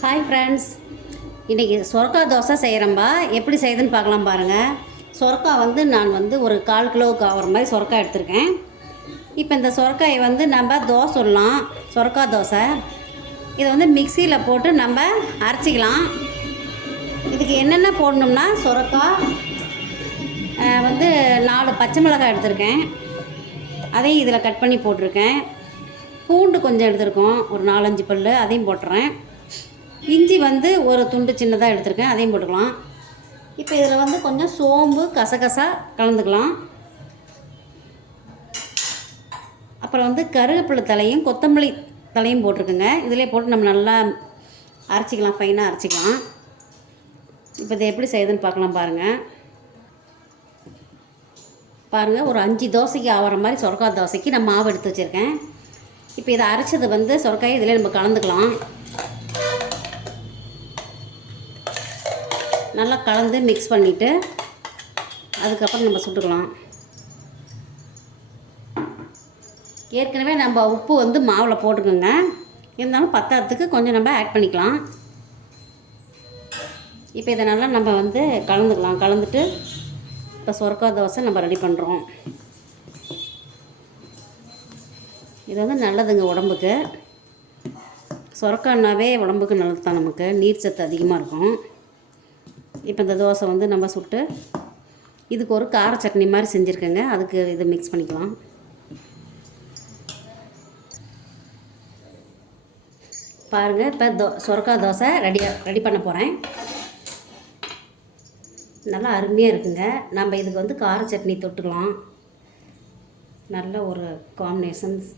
Hi friends, இன்றைக்கி சொரக்கா தோசை செய்கிறேன்பா. எப்படி செய்யுதுன்னு பார்க்கலாம் பாருங்கள். சொரக்கா நான் ஒரு 1/4 கிலோவுக்கு ஆகிற மாதிரி சொரக்கா எடுத்திருக்கேன். இப்போ இந்த சொரக்காயை நம்ம தோசை சுடலாம். சொரக்கா தோசை இதை மிக்சியில் போட்டு நம்ம அரைச்சிக்கலாம். இதுக்கு என்னென்ன போடணும்னா, சொரக்கா 4 பச்சை மிளகாய் எடுத்திருக்கேன், அதையும் இதில் கட் பண்ணி போட்டிருக்கேன். பூண்டு கொஞ்சம் எடுத்திருக்கோம், ஒரு 4-5 பல், அதையும் போட்டுறேன். இஞ்சி ஒரு துண்டு சின்னதாக எடுத்திருக்கேன், அதையும் போட்டுக்கலாம். இப்போ இதில் கொஞ்சம் சோம்பு கசகசா கலந்துக்கலாம். அப்புறம் கருவேப்பிலை தலையும் கொத்தமல்லி தலையும் போட்டிருக்குங்க. இதிலே போட்டு நம்ம நல்லா அரைச்சிக்கலாம், ஃபைனாக அரைச்சிக்கலாம். இப்போ இதை எப்படி செய்யுதுன்னு பார்க்கலாம் பாருங்கள். ஒரு 5 தோசைக்கு ஆகிற மாதிரி சொரக்கா தோசைக்கு நான் மாவு எடுத்து வச்சுருக்கேன். இப்போ இதை அரைச்சது சொரக்காயை இதில் நம்ம கலந்துக்கலாம். நல்லா கலந்து மிக்ஸ் பண்ணிவிட்டு அதுக்கப்புறம் நம்ம சுட்டுக்கலாம். ஏற்கனவே நம்ம உப்பு மாவில் போட்டுக்கோங்க, இருந்தாலும் பத்தாததுக்கு கொஞ்சம் நம்ம ஆட் பண்ணிக்கலாம். இப்போ இதை நல்லா நம்ம கலந்துக்கலாம். கலந்துட்டு இப்போ சொரக்கா தோசை நம்ம ரெடி பண்ணுறோம். இது நல்லதுங்க உடம்புக்கு. சொரக்கானாவே உடம்புக்கு நல்லது தான், நமக்கு நீர் சத்து அதிகமாக இருக்கும். இப்போ இந்த தோசை நம்ம சுட்டு இதுக்கு ஒரு கார சட்னி மாதிரி செஞ்சுருக்கேங்க. அதுக்கு இதை மிக்ஸ் பண்ணிக்கலாம். பாருங்கள், இப்போ சொரக்கா தோசை ரெடி பண்ண போகிறேன். நல்லா அருமையாக இருக்குங்க. நம்ம இதுக்கு கார சட்னி தொட்டுக்கலாம். நல்ல ஒரு காம்பினேஷன்ஸ்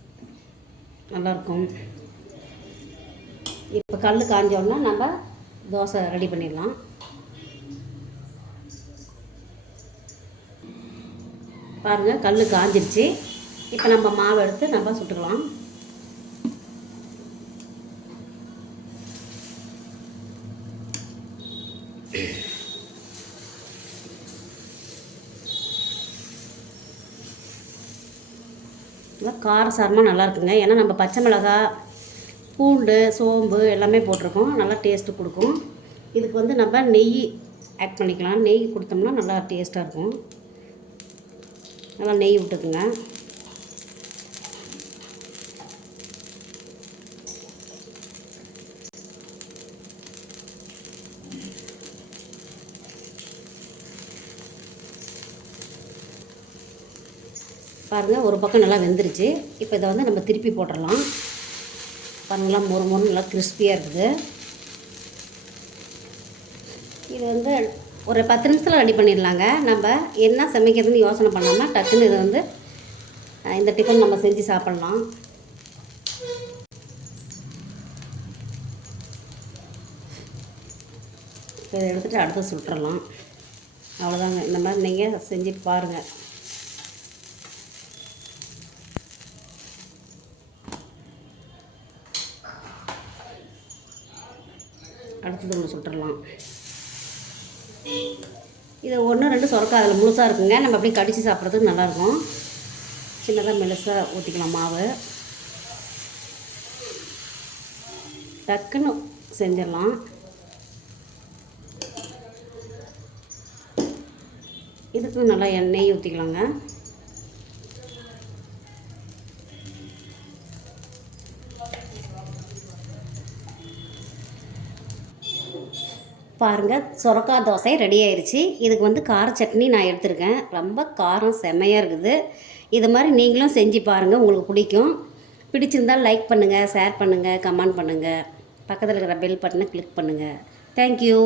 நல்லாயிருக்கும். இப்போ கல் காஞ்சோன்னா நம்ம தோசை ரெடி பண்ணிடலாம். பாருங்கள், கல் காஞ்சிருச்சு. இப்போ நம்ம மாவு எடுத்து நம்ம சுட்டுக்கலாம். காரசாரமாக நல்லா இருக்குங்க. ஏன்னா நம்ம பச்சை மிளகாய், பூண்டு, சோம்பு எல்லாமே போட்டிருக்கோம். நல்லா டேஸ்ட்டு கொடுக்கும். இதுக்கு நம்ம நெய் ஆட் பண்ணிக்கலாம். நெய் கொடுத்தோம்னா நல்லா டேஸ்ட்டாக இருக்கும். நல்லா நெய் விட்டுக்குங்க. பாருங்கள், ஒரு பக்கம் நல்லா வெந்துருச்சு. இப்போ இதை நம்ம திருப்பி போட்டுடலாம். பாருங்களா, மொறு நல்லா கிறிஸ்பியாக இருக்குது. இது ஒரு 10 நிமிஷத்தில் ரெடி பண்ணிடலாங்க. நம்ம என்ன சமைக்கிறதுன்னு யோசனை பண்ணாமல் டக்குன்னு இது இந்த டிஃபன் நம்ம செஞ்சு சாப்பிட்லாம். இதை எடுத்துகிட்டு அடுத்து சுட்டுறலாம். அவ்வளோதாங்க. இந்த மாதிரி நீங்கள் செஞ்சுட்டு பாருங்கள். அடுத்தது ஒன்று சுட்டுடலாம். இது 1-2 சொரக்கா அதில் முழுசாக இருக்குங்க. நம்ம அப்படியே கடித்து சாப்பிட்றதுக்கு நல்லாயிருக்கும். சின்னதாக மெலிசாக ஊற்றிக்கலாம் மாவு. டக்குன்னு செஞ்சிடலாம். இதுக்கு நல்லா எண்ணெய் ஊற்றிக்கலாங்க. பாருங்கள், சொரக்கா தோசை ரெடி ஆயிடுச்சு. இதுக்கு கார சட்னி நான் எடுத்திருக்கேன். ரொம்ப காரம் செம்மையாக இருக்குது. இது மாதிரி நீங்களும் செஞ்சு பாருங்கள், உங்களுக்கு பிடிக்கும். பிடிச்சிருந்தால் லைக் பண்ணுங்கள், ஷேர் பண்ணுங்கள், கமெண்ட் பண்ணுங்கள். பக்கத்தில் இருக்கிற பெல் பட்டனை கிளிக் பண்ணுங்கள். தேங்க்யூ.